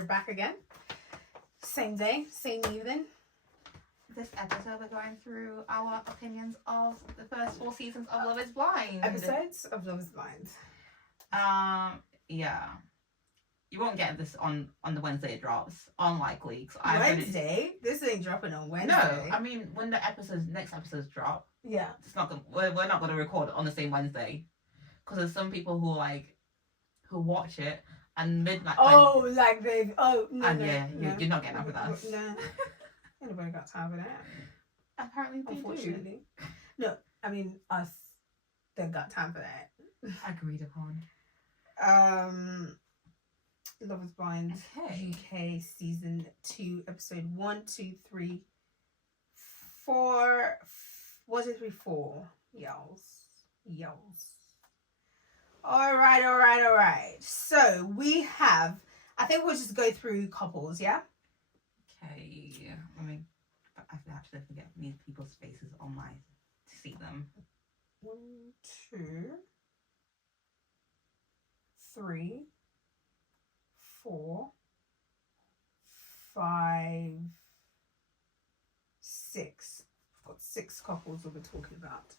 we're back again. Same day, same evening. This episode, we're going through our opinions of the first 4 seasons of Love is Blind. Episodes of Love is Blind. Yeah. You won't get this on the Wednesday it drops. Unlikely. Wednesday? This ain't dropping on Wednesday. No, I mean when the next episodes drop. Yeah. It's not gonna, we're not going to record on the same Wednesday. Because there's some people who watch it and midnight. No, you're not getting up with us. No. Anybody got time for that? Apparently they Unfortunately. No, I mean us don't got time for that. Agreed upon. Love is Blind UK season 2 episode 1, 2, 3, 4. 1, 2, 3, 4. Yells. All right. So we have. I think we'll just go through couples. Yeah. Okay. I mean, I actually forget these people's faces on my to see them. 1, 2, 3, 4, 5, 6. I've got 6 couples that we're talking about.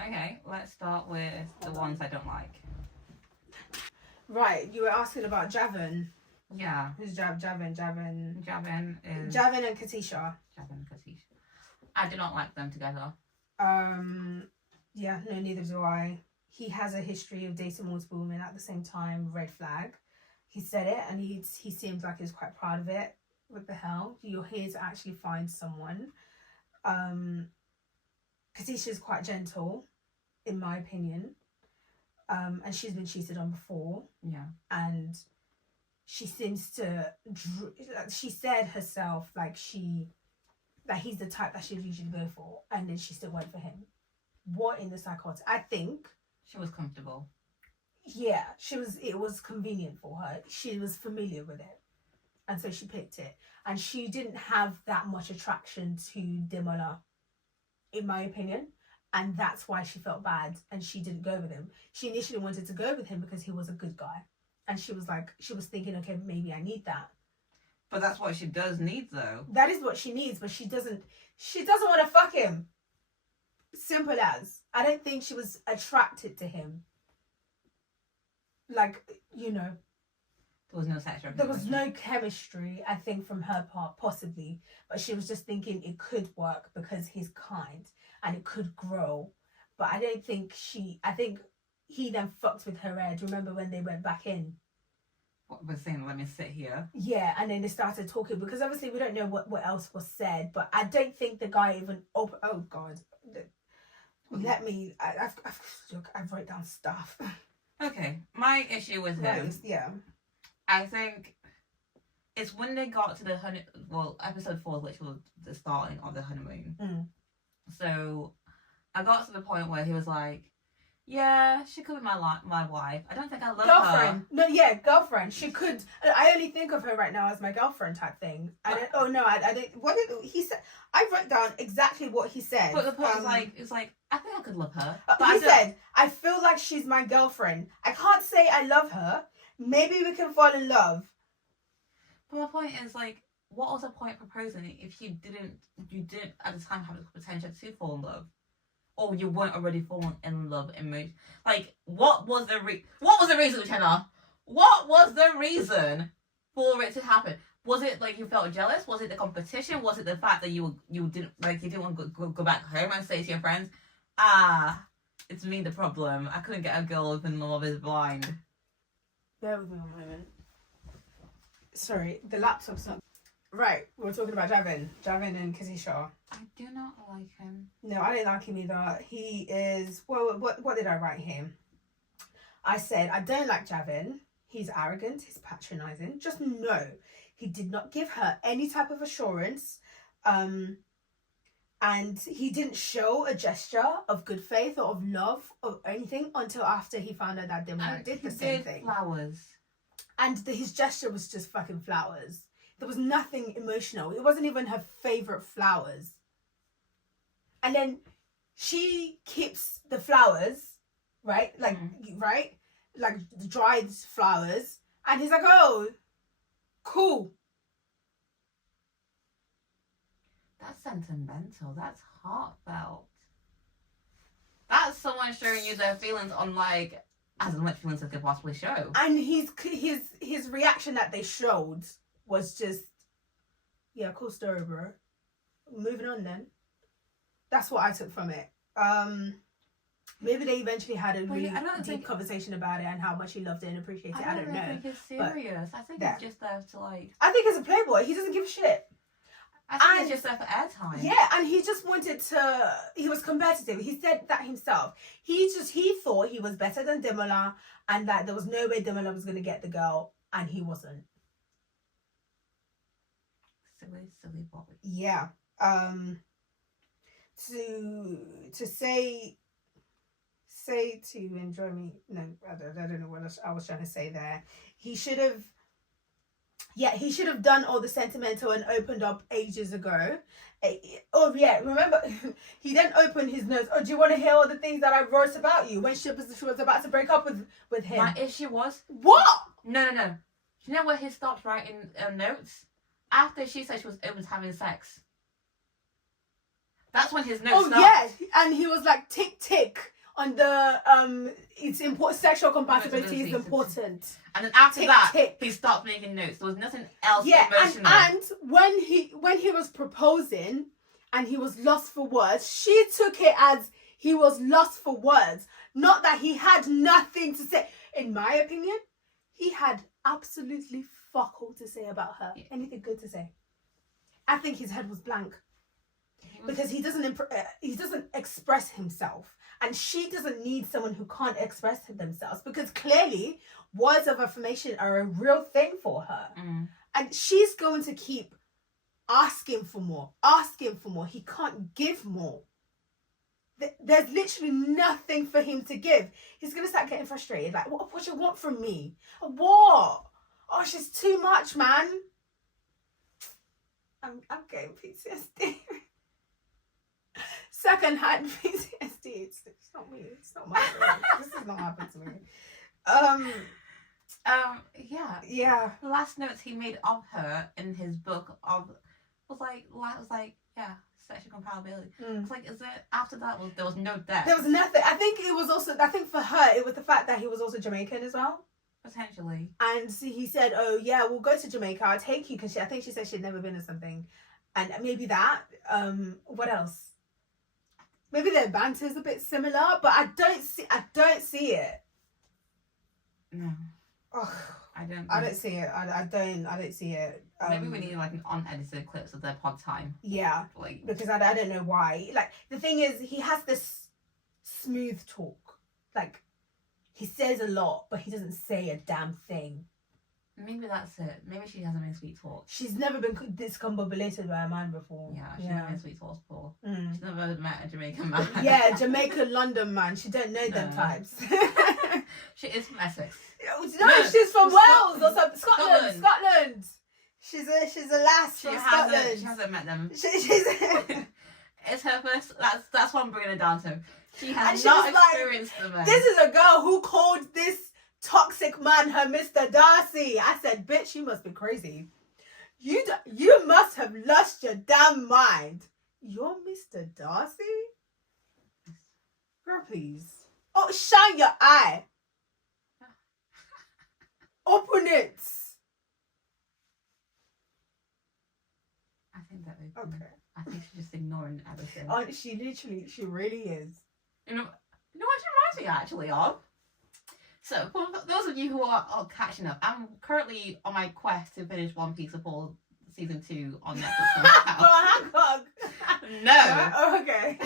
Okay, let's start with the ones I don't like. Right, you were asking about Javan. Yeah. Who's Javin? Javin is Javin and Katisha. Javin and Katisha. I do not like them together. Yeah, no, neither do I. He has a history of dating multiple women at the same time. Red flag. He said it, and he seems like he's quite proud of it. What the hell? You're here to actually find someone. Katisha's quite gentle, in my opinion. And she's been cheated on before. Yeah. And she seems to. She said herself that he's the type that she'd usually go for, and then she still went for him. What in the psychotic? I think she was comfortable. Yeah, it was convenient for her. She was familiar with it. And so she picked it. And she didn't have that much attraction to Demola, in my opinion. And that's why she felt bad and she didn't go with him. She initially wanted to go with him because he was a good guy. And she was thinking, okay, maybe I need that. But that's what she does need, though. That is what she needs, but she doesn't want to fuck him. Simple as. I don't think she was attracted to him. There was no sex. There was no chemistry, I think, from her part, possibly. But she was just thinking it could work because he's kind and it could grow. But I don't think I think he then fucked with her head. Remember when they went back in? What was saying, let me sit here. Yeah, and then they started talking because obviously we don't know what else was said. But I don't think the guy even... Oh, God. Let me... I've wrote down stuff. Okay, my issue with him, yeah, I think it's when they got to the episode 4, which was the starting of the honeymoon. So I got to the point where he was like, "Yeah, she could be my wife. I don't think I love girlfriend. her." No, yeah, girlfriend. She could. I only think of her right now as my girlfriend type thing. I didn't. What did he say? I wrote down exactly what he said. But the point is it's like I think I could love her. But he said, "I feel like she's my girlfriend. I can't say I love her. Maybe we can fall in love." But my point is what was the point proposing if you didn't at the time have the potential to fall in love, or you weren't already falling in love emotionally? What was the reason, Uchenna? What was the reason for it to happen? Was it you felt jealous? Was it the competition? Was it the fact that you didn't want to go back home and say to your friends, it's me the problem. I couldn't get a girl within Love is Blind. Bear with me a moment. Sorry, the laptop's not... Right, we're talking about Javin and Katisha. I do not like him. No, I don't like him either. He is... Well, what did I write here? I said, I don't like Javin. He's arrogant. He's patronising. Just no. He did not give her any type of assurance. And he didn't show a gesture of good faith or of love or anything until after he found out that Demola did the same thing. Flowers. And his gesture was just fucking flowers. There was nothing emotional. It wasn't even her favourite flowers. And then she keeps the flowers, right? Right? Like the dried flowers. And he's like, oh, Cool. That's sentimental. That's heartfelt. That's someone showing you their feelings on like as much feelings as they could possibly show. And his reaction that they showed was just, yeah, cool story, bro. Moving on then. That's what I took from it. Maybe they eventually had a really deep conversation about it and how much he loved it and appreciated it. I don't know. I think it's serious. I think it's just there to like. I think he's a playboy. He doesn't give a shit. I think it's just there for airtime. Yeah, and he just wanted to. He was competitive. He said that himself. He thought he was better than Demola, and that there was no way Demola was going to get the girl, and he wasn't. Silly boy. Yeah. To say to enjoy me. No, I don't know what I was trying to say there. He should have done all the sentimental and opened up ages ago. Oh yeah, remember he then opened his notes. Oh, do you want to hear all the things that I wrote about you when she was about to break up with him? My issue was what? No. Do you know where he stopped writing notes? After she said she was open to having sex. That's when his notes stopped. Yeah, and he was like tick tick on the it's important. Sexual compatibility is important. And then after he stopped making notes. There was nothing else emotional. And when he was proposing and he was lost for words, she took it as he was lost for words, not that he had nothing to say. In my opinion, he had absolutely fuck all to say about her. Anything good to say? I think his head was blank. Because he doesn't express himself, and she doesn't need someone who can't express themselves, because clearly words of affirmation are a real thing for her, and she's going to keep asking for more. He can't give more. There's literally nothing for him to give. He's gonna start getting frustrated. Like, what you want from me? What? Oh, she's too much, man. I'm getting PTSD. Second-hand PTSD. It's not me. It's not my fault. This has not happened to me. Yeah. The last notes he made of her in his book was like sexual compatibility. It's like, is it after that? There was no depth. There was nothing. I think for her it was the fact that he was also Jamaican as well. Potentially. And so he said, "Oh yeah, we'll go to Jamaica. I'll take you," because I think she said she'd never been or something, and maybe that. What else? Maybe their banter is a bit similar, but I don't see it. No. Oh, I don't see it. I don't see it. Maybe we need like an unedited clips of their pod time. Yeah. Because I don't know why. Like, the thing is, he has this smooth talk. Like, he says a lot, but he doesn't say a damn thing. Maybe that's it. Maybe she hasn't been sweet talk. She's never been discombobulated by a man before. Yeah, she's never been sweet talk before. She's never met a Jamaican man. Yeah, Jamaican London man. She don't know them types. She is from Essex. No, she's from Wales or something. Scotland. She's a lass from Scotland. She hasn't met them. She's It's her first. That's what I'm bringing it down to. She has not experienced them. This is a girl who called this toxic man her Mr. Darcy. I said, bitch, you must be crazy. You must have lost your damn mind. You're Mr. Darcy? Girl, please. Oh, shine your eye. Open it. I think that open. Okay. I think she's just ignoring everything. Oh, she really is. You know what she reminds me actually of? So, for those of you who are catching up, I'm currently on my quest to finish One Piece of all season 2 on Netflix. Hancock. No. Oh, okay.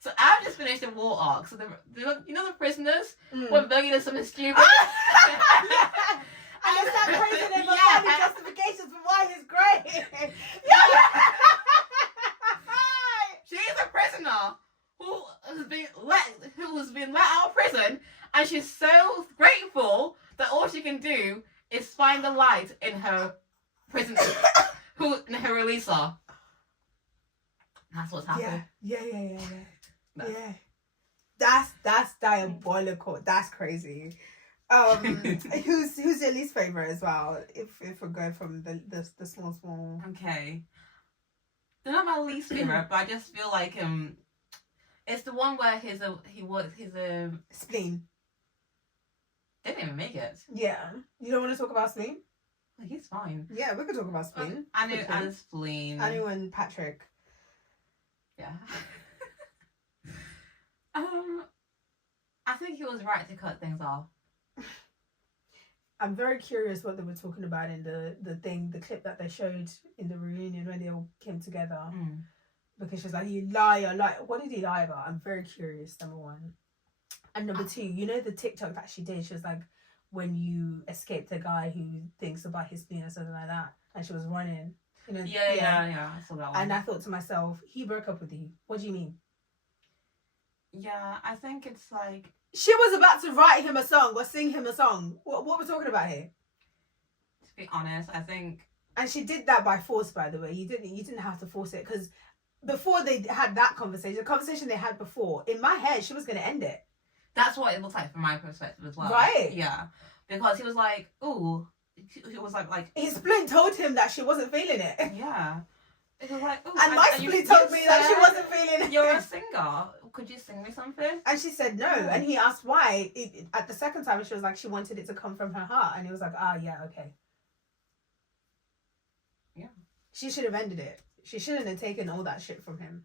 So I've just finished the war arc. So the prisoners were begging us something stupid. And they start praising him for finding justifications for why he's great. She's a prisoner who has been let out of prison, and she's so grateful that all she can do is find the light in her prison, in her releaser. That's what's happening. Yeah. Yeah. That's diabolical. That's crazy. Who's your least favorite as well? If we go from the small. Okay. They're not my least favorite, but I just feel like it's the one where his Spleen. they didn't even make it. Yeah. You don't want to talk about Spleen? Like, he's fine. Yeah, we could talk about Spleen. Anu and Spleen. Anu and Patrick. Yeah. I think he was right to cut things off. I'm very curious what they were talking about in the clip that they showed in the reunion when they all came together. Because she's like, you liar, what did he lie about? I'm very curious, number one. And number two, you know the TikTok that she did? She was like, when you escaped a guy who thinks about his spleen or something like that. And she was running. You know, yeah, I saw that one. And I thought to myself, he broke up with you. What do you mean? Yeah, I think it's like... She was about to write him a song or sing him a song. What we're talking about here? To be honest, I think... And she did that by force, by the way. You didn't have to force it, because before they had that conversation, the conversation they had before, in my head, she was going to end it. That's what it looks like from my perspective as well. Right? Yeah. Because he was like, ooh. He was like... His spleen told him that she wasn't feeling it. Yeah. It was like, ooh. And my spleen told me that she wasn't feeling it. You're a singer. Could you sing me something? And she said no. And he asked why. At the second time, she was like, she wanted it to come from her heart. And he was like, yeah, okay. Yeah. She should have ended it. She shouldn't have taken all that shit from him.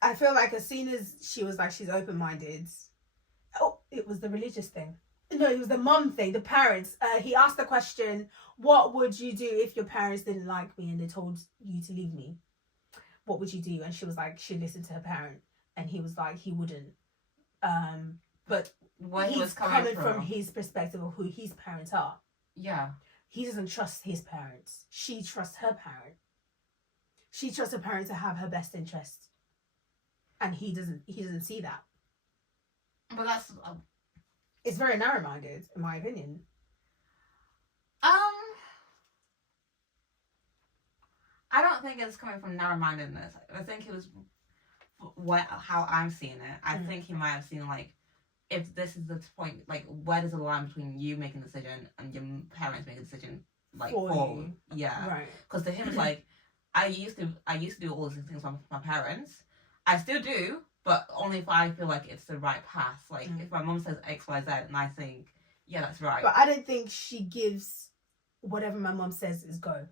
I feel like as soon as she was like, she's open-minded. Oh, it was the religious thing. No, it was the mum thing, the parents. He asked the question, what would you do if your parents didn't like me and they told you to leave me? What would you do? And she was like, she listened to her parent. And he was like, he wouldn't. But Where he's was coming from his perspective of who his parents are. Yeah. He doesn't trust his parents. She trusts her parent. She trusts her parent to have her best interest. And he doesn't see that. But that's... It's very narrow-minded, in my opinion. I don't think it's coming from narrow-mindedness. I think it was how I'm seeing it. I think he might have seen, like, if this is the point, like, where does the line between you making a decision and your parents making a decision, like, fall? Yeah. Right. Because to him, it's like, I used to do all these things with my parents. I still do, but only if I feel like it's the right path. Like, if my mum says X, Y, Z, and I think, yeah, that's right. But I don't think she gives whatever my mum says is go.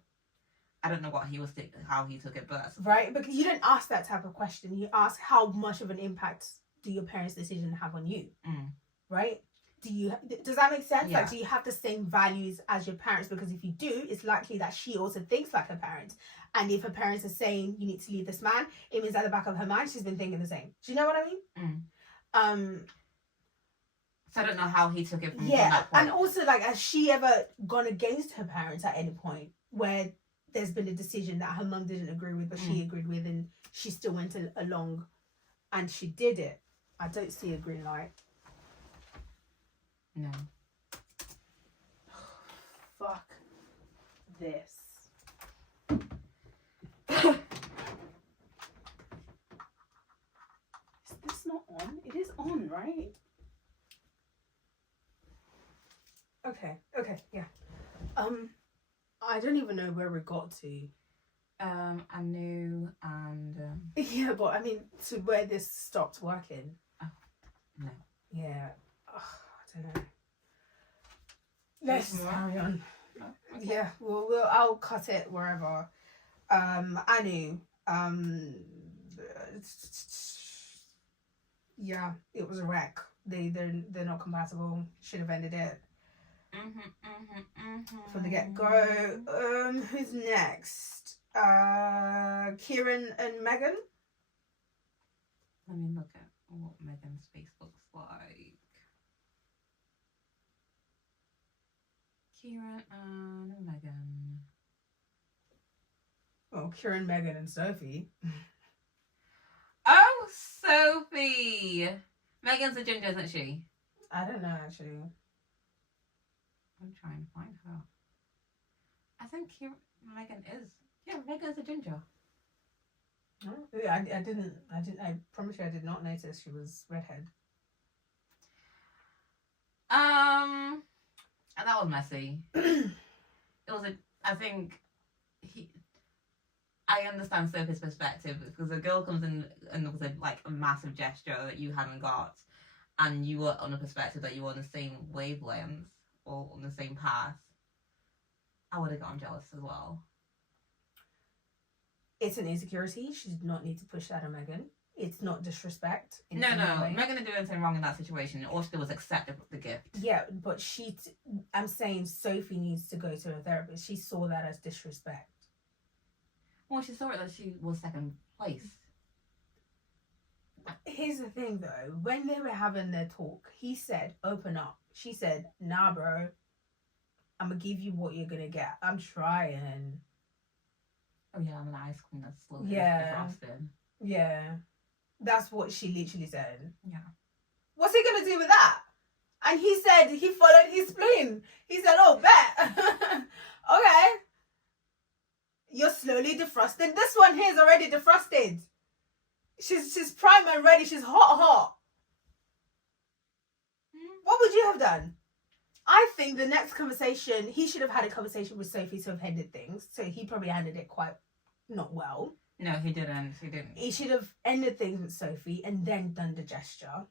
I don't know how he took it, but that's... Right? Because you don't ask that type of question. You ask how much of an impact do your parents' decision have on you? Right? Does that make sense? Yeah. Like, do you have the same values as your parents? Because if you do, it's likely that she also thinks like her parents. And if her parents are saying you need to leave this man, it means at the back of her mind she's been thinking the same. Do you know what I mean? So I don't know how he took it from yeah, that point. and also, like, has she ever gone against her parents at any point where there's been a decision that her mum didn't agree with, but she agreed with, and she still went along and she did it? I don't see a green light. No. Fuck this. Is this not on? It is on, right? Okay, yeah. I don't even know where we got to. Anu and... Yeah, but I mean, to where this stopped working. Oh, no. Yeah. I don't know. Let's carry on. Oh, okay. Yeah, I'll cut it wherever. Anu. Yeah, it was a wreck. They're not compatible. Should have ended it from the get go. Who's next? Kieran and Megan. Let me look at what Megan's face looks like. Kieran and Megan. Oh, Kieran, Megan, and Sophie. Oh, Sophie! Megan's a ginger, isn't she? I don't know, actually. I'm trying to find her. I think Megan is. Yeah, Megan's a ginger. Oh, yeah, I promise you I did not notice she was redhead. And that was messy. It was I think he. I understand Sophie's perspective because a girl comes in and was like a massive gesture that you hadn't got, and you were on a perspective that you were on the same wavelength or on the same path. I would have gotten jealous as well. It's an insecurity. She did not need to push that on Megan. It's not disrespect. No. Megan didn't do anything wrong in that situation. All she did was accept the gift. Yeah, but I'm saying Sophie needs to go to a therapist. She saw that as disrespect. Well, she saw it that she was second place. Here's the thing, though. When they were having their talk, he said, "Open up." She said, "Nah, bro. I'm gonna give you what you're gonna get. I'm trying." Oh yeah, I'm an ice cream that's slowly defrosted. Yeah. That's what she literally said. Yeah. What's he gonna do with that? And he said he followed his spleen. He said, "Oh, bet." Okay. You're slowly defrosting. This one here is already defrosted. She's prime and ready. She's hot. What would you have done? I think the next conversation, he should have had a conversation with Sophie to have ended things. So he probably handled it quite not well. No, he didn't. He should have ended things with Sophie and then done the gesture.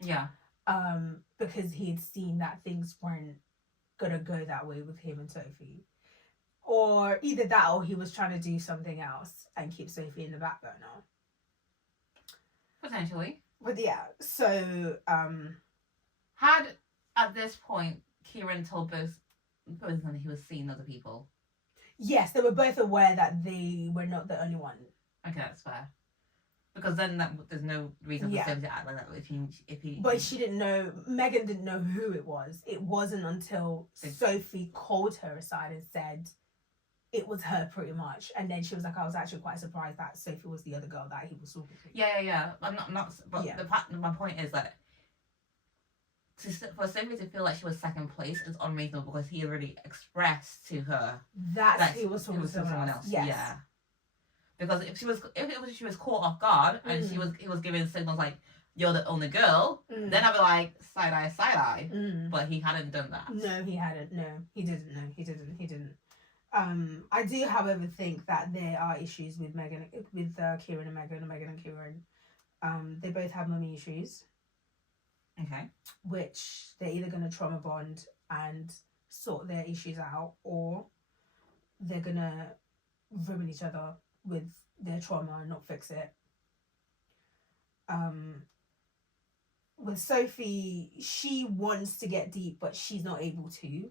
Yeah. Because he had seen that things weren't gonna go that way with him and Sophie. Or either that or he was trying to do something else and keep Sophie in the back burner. Potentially. But yeah, so had at this point Kieran told both of them he was seeing other people. Yes, they were both aware that they were not the only one. Okay, that's fair. Because then there's no reason for Sophie to act like that if he. But she didn't know. Megan didn't know who it was. It wasn't until Sophie called her aside and said it was her, pretty much. And then she was like, "I was actually quite surprised that Sophie was the other girl that he was talking to." Yeah. I'm not. But my point is that for Sophie to feel like she was second place is unreasonable because he already expressed to her that he was talking to someone else. Yes. Yeah. Because if she was caught off guard and he was giving signals like you're the only girl, then I'd be like side eye. But he hadn't done that. No, he hadn't. No, he didn't. No, he didn't. I do, however, think that there are issues with Kieran and Megan and Kieran. They both have mummy issues. Okay. Which they're either going to trauma bond and sort their issues out, or they're going to ruin each other with their trauma and not fix it. With Sophie, she wants to get deep, but she's not able to.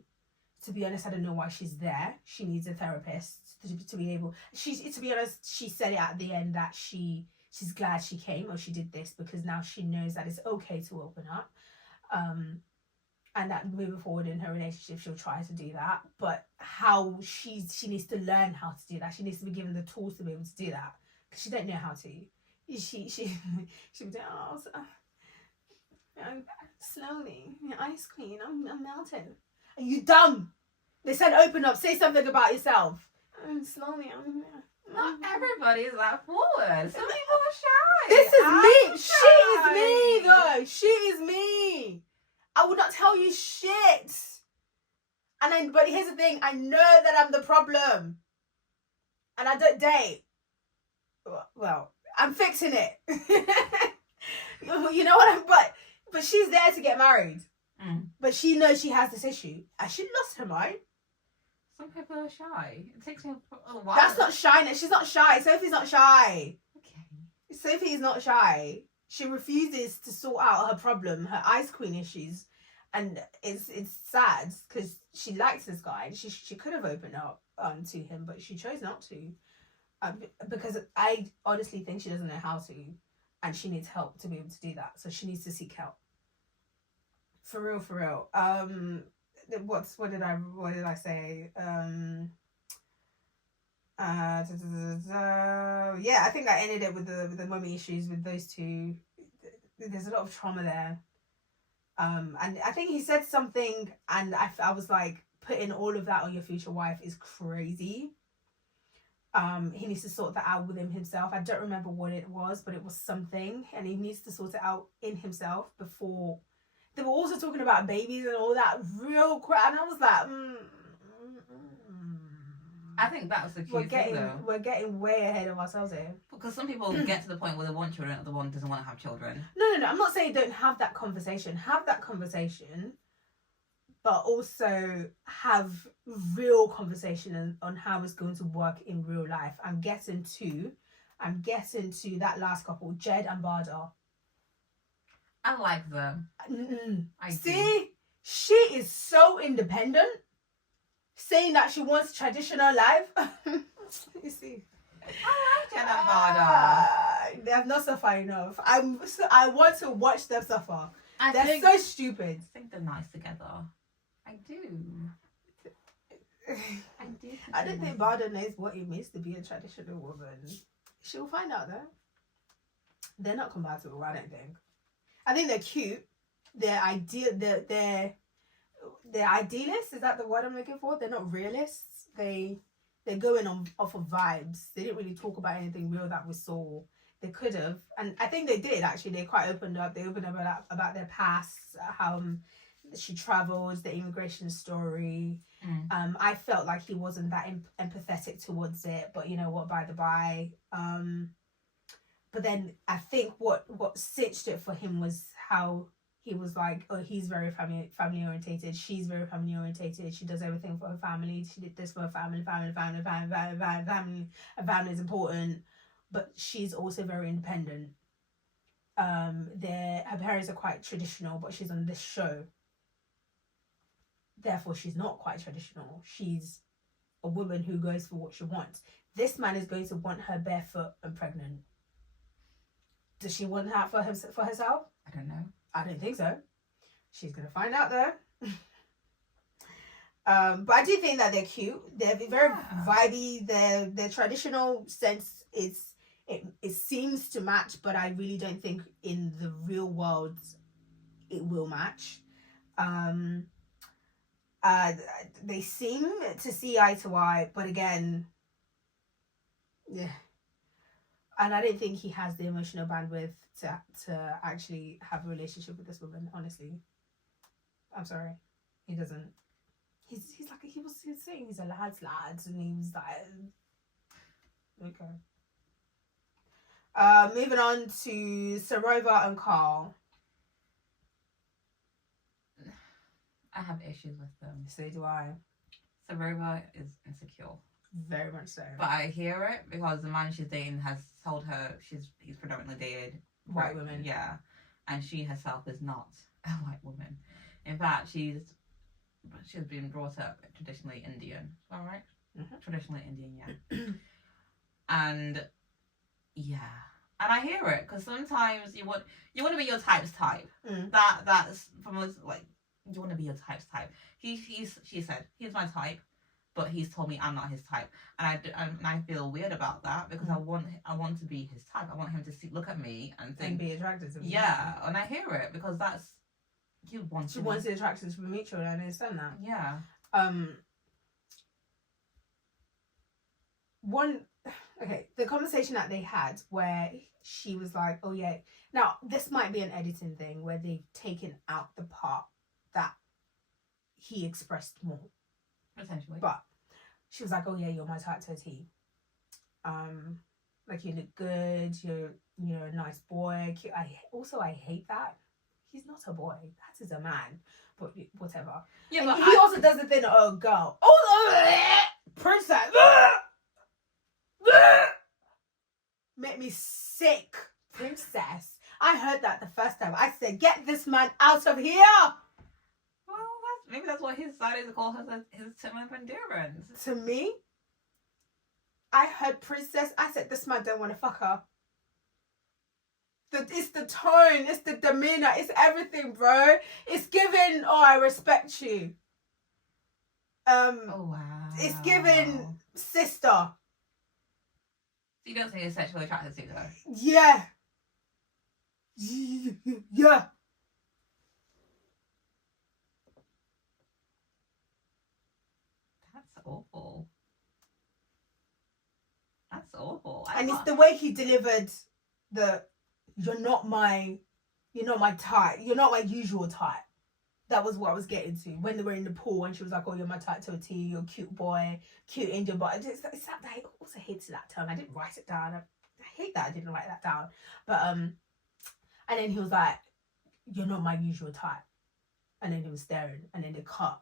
To be honest, I don't know why she's there. She needs a therapist to be able. To be honest, she said it at the end that she's glad she came or she did this because now she knows that it's okay to open up, and that moving forward in her relationship she'll try to do that. But how she needs to learn how to do that. She needs to be given the tools to be able to do that because she don't know how to. She be doing slowly. Ice cream. I'm melting. Are you dumb? They said open up. Say something about yourself. Slowly. Not everybody is that forward. Some people are shy. This is me. She is me, though. She is me. I would not tell you shit. But here's the thing. I know that I'm the problem. And I don't date. Well, I'm fixing it. You know what but she's there to get married. But she knows she has this issue. And she lost her mind. Some people are shy. It takes me a while. That's not shyness. She's not shy. Sophie's not shy. Okay. Sophie is not shy. She refuses to sort out her problem, her ice queen issues. And it's sad because she likes this guy. She could have opened up to him, but she chose not to. Because I honestly think she doesn't know how to. And she needs help to be able to do that. So she needs to seek help. For real. What did I say? Yeah, I think I ended it with the mummy issues with those two. There's a lot of trauma there. And I think he said something, and I was like, putting all of that on your future wife is crazy. He needs to sort that out within himself. I don't remember what it was, but it was something, and he needs to sort it out in himself before They were also talking about babies and all that real crap, and I was like, I think that's the cute thing, though. We're getting way ahead of ourselves here. Because some people get to the point where they want children, and the one doesn't want to have children. No. I'm not saying don't have that conversation. Have that conversation, but also have real conversation on how it's going to work in real life. I'm getting to that last couple, Jed and Barda. I like them. See, she is so independent, saying that she wants traditional life. You see, I like Jed and Barda. They have not suffered enough. I want to watch them suffer. They're so stupid. I think they're nice together. I do. I don't think Barda knows what it means to be a traditional woman. She'll find out though. They're not compatible, I don't think. I think they're cute. They're they're idealists, is that the word I'm looking for? They're not realists. They're going off of vibes. They didn't really talk about anything real that we saw. They could have, and I think they did actually. They quite opened up. They opened up about their past, how she travels, the immigration story. I felt like he wasn't that empathetic towards it, but you know what, by the by. But then I think what cinched it for him was how he was like, oh, he's very family orientated. She's very family orientated. She does everything for her family. She did this for her family. Her family is important, but she's also very independent. Her parents are quite traditional, but she's on this show. Therefore, she's not quite traditional. She's a woman who goes for what she wants. This man is going to want her barefoot and pregnant. Does she want that for herself? I don't know. I don't think so. She's going to find out though. But I do think that they're cute. They're very vibey. Their traditional sense it seems to match, but I really don't think in the real world it will match. They seem to see eye to eye, but again, yeah. And I don't think he has the emotional bandwidth to actually have a relationship with this woman, honestly. I'm sorry. He doesn't. He's like, he was saying he's a lad, and he was like, okay. Moving on to Sarova and Carl. I have issues with them. So do I. Sarova is insecure. Very much so. But I hear it because the man she's dating has told her he's predominantly dated white women. Yeah. And she herself is not a white woman. In fact, she's been brought up traditionally Indian. Is that right? Mm-hmm. Traditionally Indian, yeah. And yeah. And I hear it because sometimes you want to be your type's type. That's from us, like, you want to be your type's type. She said he's my type, but he's told me I'm not his type, and I feel weird about that because I want to be his type. I want him to look at me and think, and be attracted to me. Yeah, and I hear it because that's she wants the attraction to be mutual. I understand that. Yeah. The conversation that they had where she was like, oh yeah, now this might be an editing thing where they've taken out the part that he expressed more. Potentially. But she was like, oh yeah, you're my type to a T. Like, you look good, you're a nice boy. Cute. I hate that. He's not a boy. That is a man. But whatever. Yeah, but he also does the thing, oh girl. Oh, princess. Make me sick. Princess. I heard that the first time. I said, get this man out of here. Well, maybe that's what his side is to call his term of endurance. To me, I heard princess. I said, this man don't want to fuck her. It's the tone, it's the demeanor, it's everything, bro. It's giving, oh, I respect you. Oh wow. It's giving sister. You don't think he's sexually attracted to her? Yeah. Yeah. That's awful. That's awful. And it's the way he delivered the, you're not my You're not my type. You're not my usual type. That was what I was getting to when they were in the pool and she was like, "Oh, you're my type to a T. You're a cute boy, cute Indian boy." It's that I also hated that term. I didn't write it down. I hate that I didn't write that down. But and then he was like, "You're not my usual type," and then he was staring, and then they cut.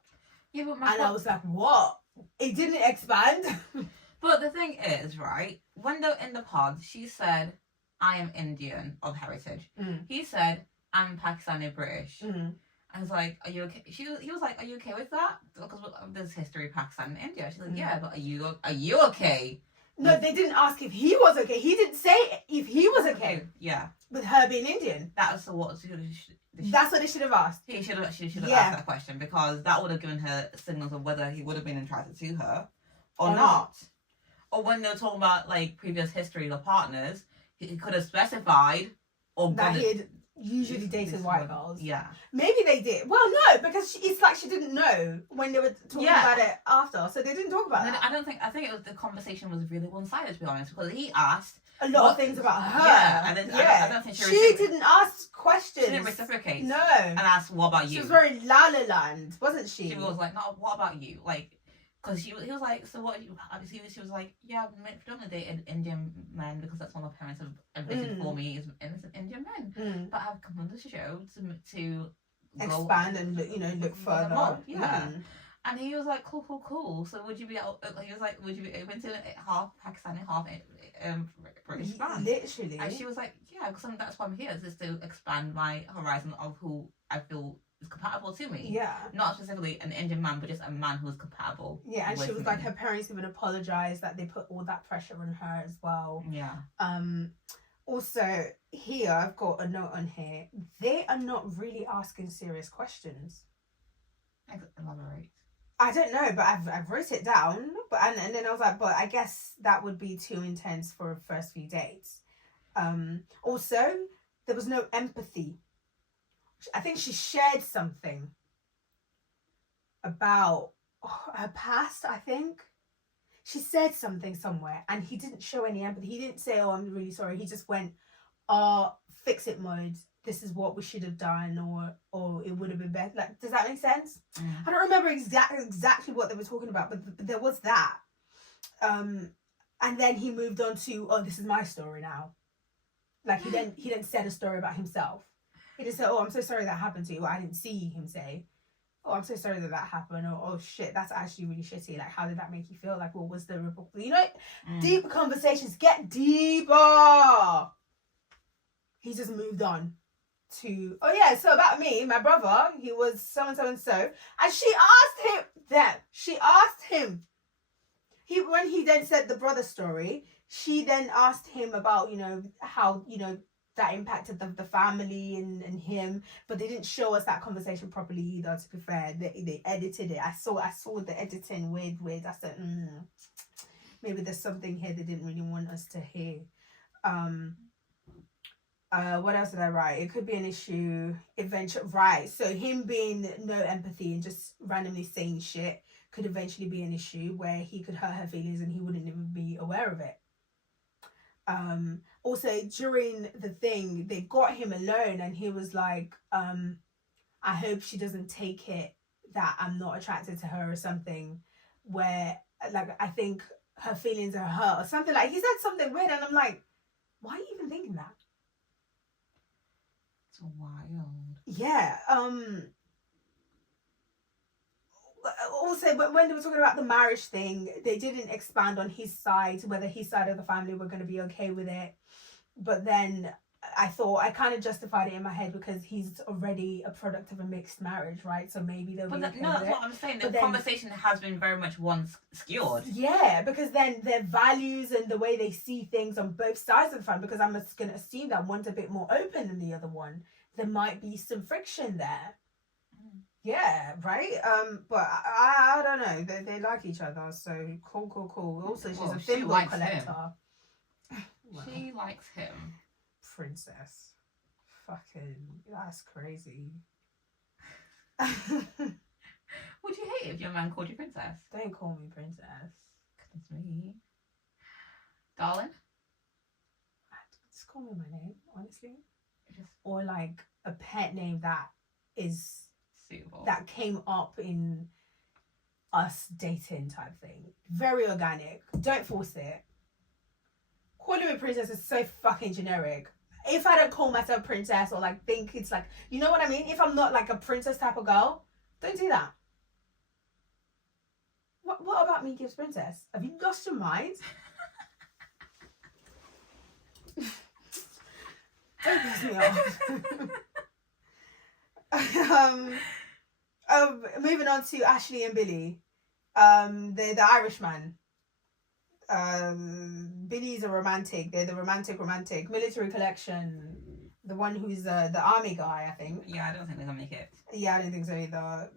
Yeah, but I was like, "What?" It didn't expand. But the thing is, right? When they're in the pod, she said, "I am Indian of heritage." He said, "I'm Pakistani British." I was like, "Are you okay?" He was like, "Are you okay with that?" Because there's history of Pakistan and India. She's like, "Yeah, but are you okay?" No, they didn't ask if he was okay. He didn't say if he was okay. Yeah. With her being Indian. That's what. That's what they should have asked. He should have asked that question because that would have given her signals of whether he would have been attracted to her or not. Or when they're talking about like previous history of the partners, he could have specified or that he'd usually dated white girls. Yeah. Maybe they did. Well, no, because it's like she didn't know when they were talking about it after, so they didn't talk about that. I think it was the conversation was really one-sided, to be honest, because he asked a lot of things about her. Yeah, and then I don't think she didn't ask questions. She didn't reciprocate. No. And asked, "What about you?" She was very La La Land, wasn't she? She was like, "No, what about you?" Like, because he was like, "So what?" Obviously, she was like, "Yeah, I've predominantly dated Indian men because that's what my parents have envisioned for me is innocent Indian men." But I've come on the show to expand and look further. Yeah. And he was like, cool. So would you be? He was like, would you be open to half Pakistani, half British man? Literally. And she was like, yeah, because that's why I'm here, is just to expand my horizon of who I feel is compatible to me. Yeah. Not specifically an Indian man, but just a man who's compatible. Yeah, and she was like, her parents even apologized that they put all that pressure on her as well. Yeah. Also, here I've got a note on here. They are not really asking serious questions. Elaborate. I don't know, but I've wrote it down. But and then I was like, but I guess that would be too intense for a first few dates. Also, there was no empathy. I think she shared something about her past. I think she said something somewhere, and he didn't show any empathy. He didn't say, "Oh, I'm really sorry." He just went, fix it mode. This is what we should have done, or it would have been better. Like, does that make sense? I don't remember exactly what they were talking about, but there was that. And then he moved on to, "Oh, this is my story now." Like he didn't say a story about himself. He just said, "Oh, I'm so sorry that happened to you." I didn't see him say, "Oh, I'm so sorry that happened," or "Oh shit, that's actually really shitty. Like, how did that make you feel? Like, what was the report?" Deep conversations get deeper. He just moved on to, "Oh yeah, so about me, my brother, he was so and so and so," and she asked him. When he then said the brother story, she then asked him about how that impacted the family and him, but they didn't show us that conversation properly either. To be fair, they edited it. I saw the editing weird. I said, maybe there's something here they didn't really want us to hear. What else did I write? It could be an issue eventually, right? So him being no empathy and just randomly saying shit could eventually be an issue where he could hurt her feelings and he wouldn't even be aware of it. Also, during the thing, they got him alone and he was like, "I hope she doesn't take it that I'm not attracted to her," or something, where like I think her feelings are hurt or something. Like, he said something weird and I'm like, why are you even thinking that? It's wild. Yeah. Also, when they were talking about the marriage thing, they didn't expand on his side, whether his side of the family were going to be okay with it. But then I thought I kind of justified it in my head because he's already a product of a mixed marriage, right? So maybe they'll be okay. No, that's what I'm saying. The conversation has been very much skewed. Yeah, because then their values and the way they see things on both sides of the family, because I'm just going to assume that one's a bit more open than the other one, there might be some friction there. Yeah, right. But I don't know. They like each other, so cool. Also, she's a thimble collector. Well, she likes him. Princess. Fucking, that's crazy. Would you hate if your man called you princess? Don't call me princess. Goodness me. Darling? Just call me my name, honestly. Or like a pet name that is Suitable. that came up in us dating type thing. Very organic. Don't force it. Calling me princess is so fucking generic. If I don't call myself princess or like think it's like, you know what I mean? If I'm not like a princess type of girl, don't do that. What about me gives princess? Have you lost your mind? Don't piss me off. Moving on to Ashley and Billy. The Irishman. Billy's a romantic. They're the romantic military collection. The one who's the army guy, I think. Yeah, I don't think they're gonna make it. Yeah, I don't think so either.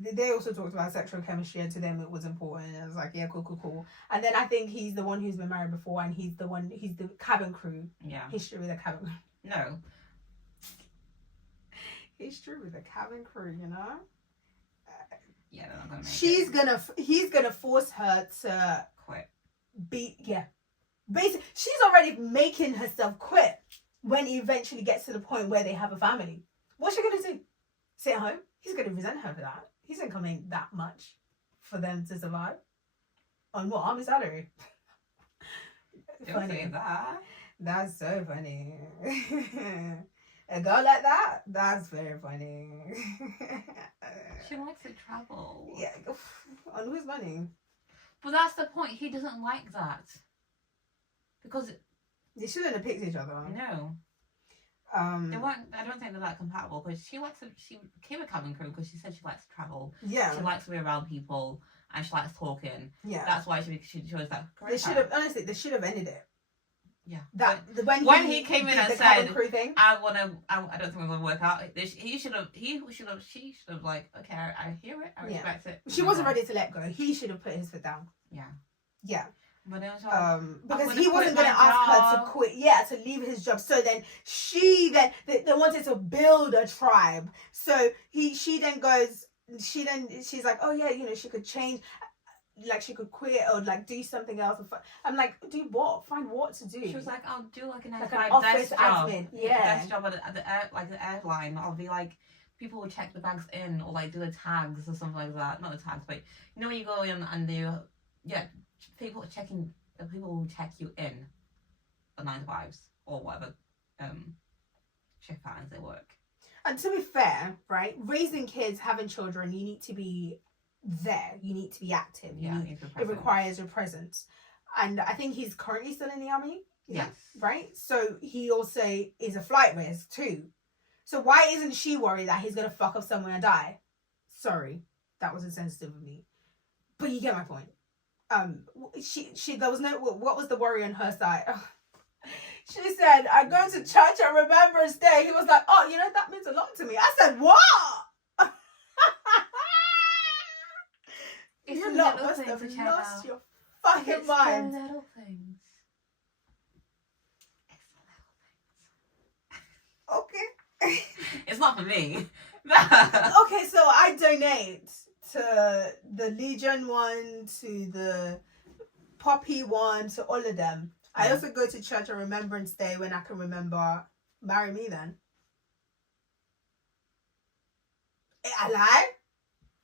They also talked about sexual chemistry, and to them it was important. And I was like, yeah, cool. And then I think he's the one who's been married before, and he's the cabin crew. Yeah. History with the cabin crew. No. History with the cabin crew, you know? Yeah, they're not gonna make it. He's gonna force her to Quit. Basically, she's already making herself quit when he eventually gets to the point where they have a family. What's she gonna do? Sit at home? He's gonna resent her for that. He's not coming that much for them to survive. On what? Army salary? Don't say that. That's so funny. A girl like that? That's very funny. She likes to travel. Yeah. On whose money? But that's the point. He doesn't like that. Because They shouldn't have picked each other. no, they weren't. I don't think they're that compatible. Because she became a cabin crew because she said she likes to travel. Yeah. She likes to be around people and she likes talking. Yeah. That's why she chose that career They should have ended it. Yeah. When he came in did and the cabin said, crew thing. I don't think we're gonna work out. She should have like, okay, I hear it, I respect it. She wasn't ready to let go. He should have put his foot down. Yeah. Yeah. But then like, because he wasn't going to ask her to quit. Yeah, to leave his job. So then they wanted to build a tribe. So she's like, oh yeah, you know, she could change. Like she could quit or like do something else. I'm like, do what? Find what to do. She was like, I'll do like an office job. admin. Yeah. Desk job at the airline. I'll be like, people will check the bags in or like do the tags or something like that. Not the tags, but you know when you go in and people will check you in the 9 to 5s or whatever shift patterns they work. And to be fair, right, raising kids, having children, you need to be there. You need to be active. It requires your presence. And I think he's currently still in the army. Yes. Right? So he also is a flight risk too. So why isn't she worried that he's going to fuck up somewhere and die? Sorry, that was insensitive of me. But you get my point. There was no, what was the worry on her side? She said, I go to church on Remembrance Day. He was like, oh, you know, that means a lot to me. I said, what? It's You the lot little must things have to check lost out. your fucking It's mind. the little things. Okay. It's not for me. Okay, so I donate to the Legion one, to the Poppy one, to all of them. I Yeah. also go to church on Remembrance Day when I can remember. Marry me then. I lie?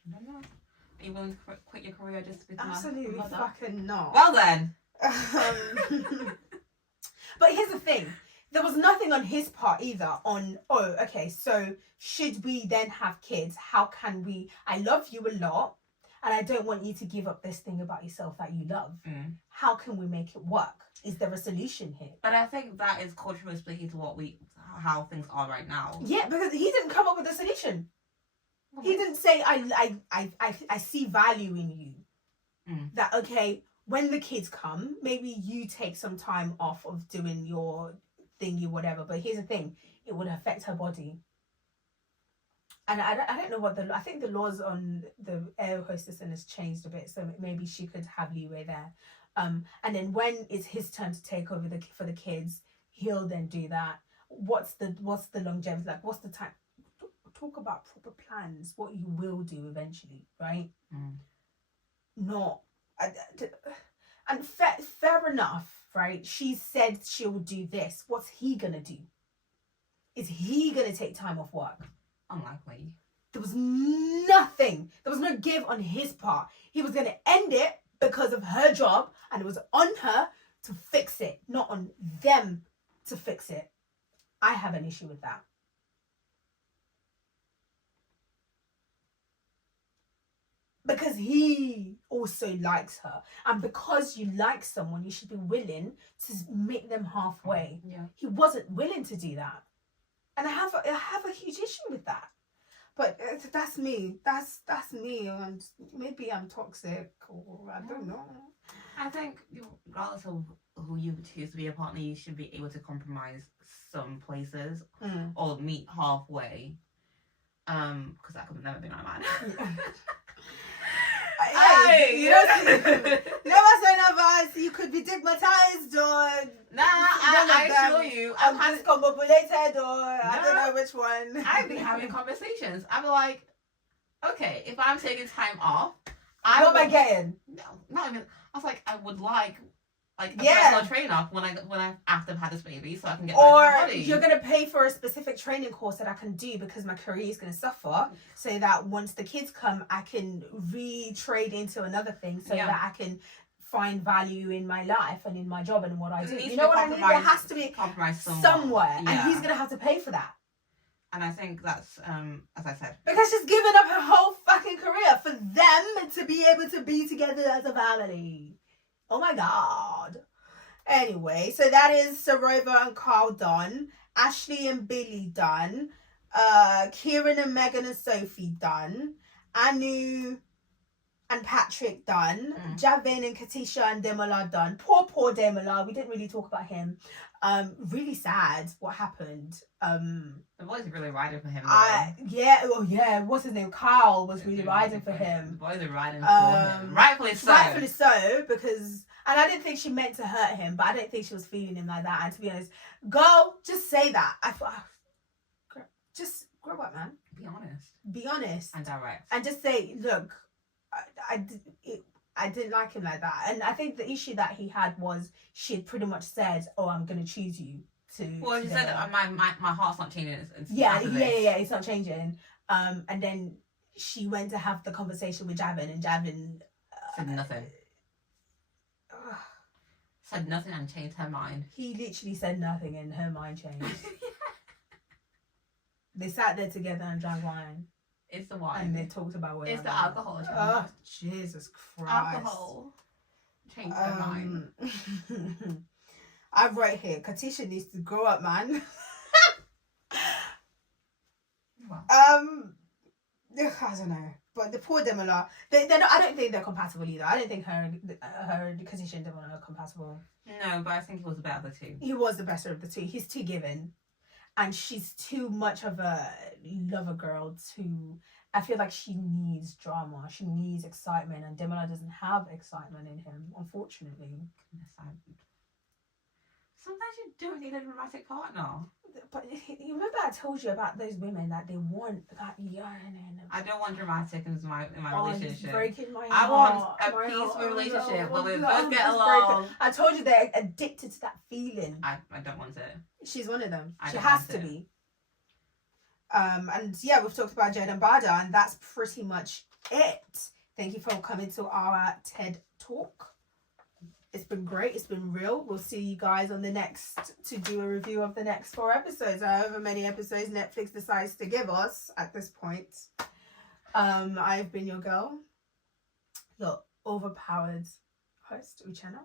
I don't know. Are you willing to quit your career just to become Absolutely a mother? fucking not. Well then. But here's the thing. There was nothing on his part either on, oh, okay, so should we then have kids? How can we? I love you a lot and I don't want you to give up this thing about yourself that you love. How can we make it work? Is there a solution here? But I think that is culturally speaking to how things are right now. Yeah, because he didn't come up with a solution. He didn't say, I see value in you. That, okay, when the kids come, maybe you take some time off of doing your thingy, whatever. But here's the thing, it would affect her body. And I don't know I think the laws on the air hostess has changed a bit, so maybe she could have leeway there. And then when it's his turn to take over for the kids, he'll then do that. What's the longevity, like what's the time? Talk about proper plans, what you will do eventually, right? Not and fair enough, right? She said she'll do this. What's he gonna do? is he going to take time off work? Unlikely. There was nothing. There was no give on his part. He was going to end it because of her job, and it was on her to fix it, not on them to fix it. I have an issue with that. Because he also likes her. And because you like someone, you should be willing to meet them halfway. Yeah. He wasn't willing to do that. And I have a huge issue with that. But that's me. That's me. And maybe I'm toxic, or I don't know. I think regardless of who you choose to be a partner, you should be able to compromise some places or meet halfway. Because that could have never been my man. Hey, you never say never. You could be stigmatized or I assure you, I'm discombobulated, or I don't know which one. I've been having conversations. I'm like, okay, if I'm taking time off, what am I getting? No, not even. I was like, I would like a Yeah. personal trainer when I after I've had this baby, so I can get Or back to my body. you're gonna pay for a specific training course that I can do because my career is gonna suffer, so that once the kids come, I can retrade into another thing, so that I can find value in my life and in my job and what I do. You know what I mean? There has to be compromise somewhere, and he's gonna have to pay for that. And I think that's as I said, because she's given up her whole fucking career for them to be able to be together as a family. Oh my god. Anyway, so that is Sarova and Carl done. Ashley and Billy done. Kieran and Megan and Sophie done. Anu and Patrick done. Javin and Katisha and Demola done. Poor Demola. We didn't really talk about him. Really sad what happened. The boys are really riding for him. What's his name? Carl was really riding for him. The boys are riding for him. Rightfully so, because, and I didn't think she meant to hurt him, but I don't think she was feeling him like that. And to be honest, girl, just say that. I thought, just grow up, man. Be honest. And direct. And just say, look, I didn't like him like that. And I think the issue that he had was she had pretty much said, oh, I'm going to choose you. Well, she said that my heart's not changing. It's it's not changing. And then she went to have the conversation with Javin, and Javin said nothing. Said nothing and changed her mind. He literally said nothing and her mind changed. They sat there together and drank wine. It's the wine. And they talked about what. It's the alcohol. Oh, Jesus Christ. Alcohol changed her mind. I've right here, Katisha needs to grow up, man. What? I don't know. But the poor Demola, they're not, I don't think they're compatible either. I don't think her Katisha and Demola are compatible. No, but I think he was the better of the two. He was the better of the two. He's too given. And she's too much of a lover girl to... I feel like she needs drama. She needs excitement. And Demola doesn't have excitement in him, unfortunately. Sometimes you don't need a dramatic partner. But you remember I told you about those women that they want that yearning. I don't want dramatic in my relationship. It's breaking my I heart. want a peaceful relationship where we both both get along. I told you they're addicted to that feeling. I don't want it. She's one of them. She has to be. And yeah, we've talked about Jade and Bada, and that's pretty much it. Thank you for coming to our TED Talk. It's been great. It's been real. We'll see you guys on the next, to do a review of the next 4 episodes, however many episodes Netflix decides to give us at this point. I've been your girl, your overpowered host, Uchenna.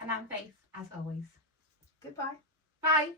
And I'm Faith, as always. Goodbye. Bye.